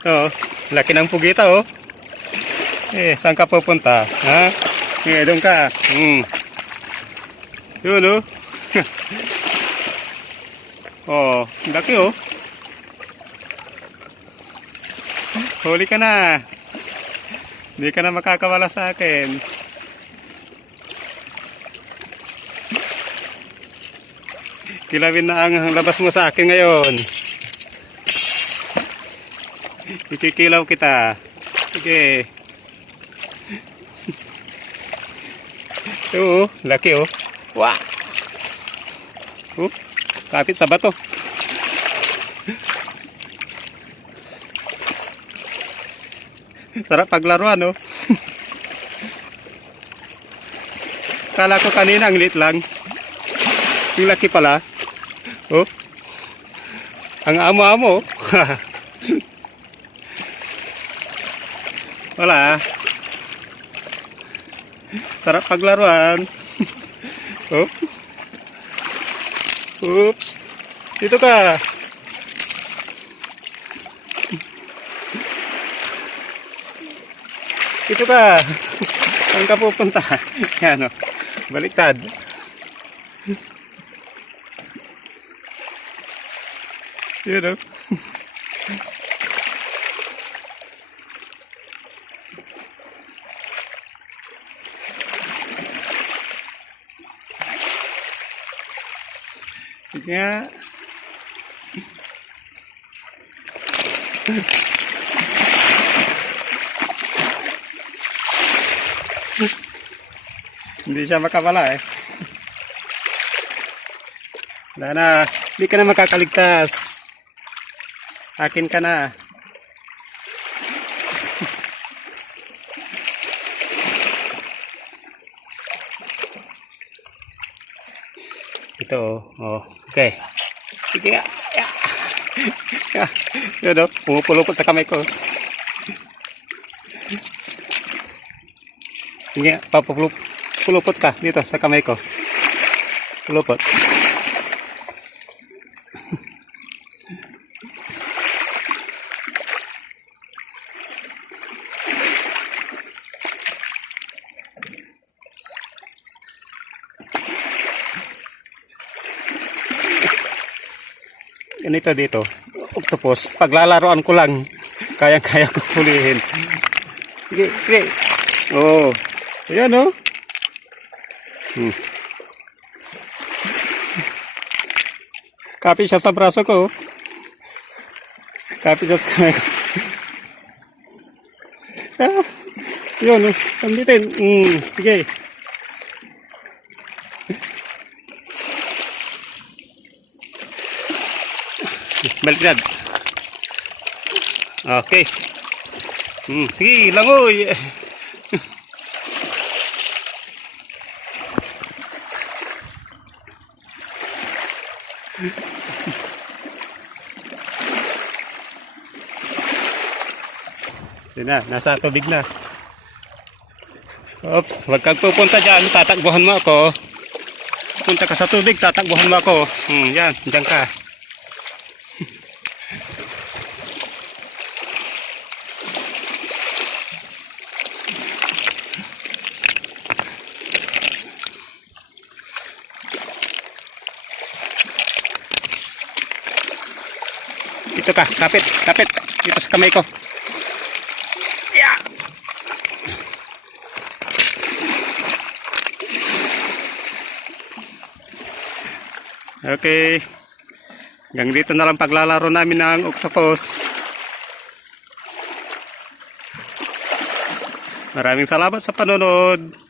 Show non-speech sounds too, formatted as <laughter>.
Oh, laki ng pugita oh. Eh, saan ka pupunta? Ha? Eh, doon ka. Hmm. Yun oh. <laughs> oh, laki oh. Huli ka na. Hindi ka na makakawala sa akin. Kilawin na ang labas mo sa akin ngayon. Ikikilaw kita. Sige. <laughs> Oo, laki oh. Wow. Oh, kapit sa bato. <laughs> Sarap paglaruan, no? <laughs> Kala ko kanina ang lit lang. Yung laki pala. Oh. Ang amo-amo. Wala. Sarap paglaruan. <laughs> oh. Oops. Dito ka. Dito ka. Saan ka pupunta? <laughs> Yan o. Baliktad. Yun o. <laughs> Nga. Hindi siya makawala eh. Wala na. Hindi ka na makakaligtas. Akin ka na. Ito oh. oh. Okay. Sige nga. Yun oh. <laughs> Pumupulupot sa kamay ko. Sige nga. Papupulupot. Pulupot ka dito sa kamay ko. Pulupot. Ganito dito. Octopus. Paglalaroan ko lang. Kayang-kaya ko pulihin. Sige, sige. Oh. Ayan oh. Hmm. Kapit siya sa braso ko. oh. Kapit siya sa kamay ko. ah, yun, oh. Sambitin. Mm, sige. Baliktad. Okay. Hmm, sige, langoy. <laughs> Yun na, nasa tubig na. Oops, wag kang pupunta dyan, tatakbuhan mo ako. Punta ka sa tubig, tatakbuhan mo ako. Hmm, yan, dyan ka. Dito ka, kapit, kapit. Dito sa kamay ko. Yeah. Okay. Hanggang dito na lang paglalaro namin ng octopus. Maraming salamat sa panonood.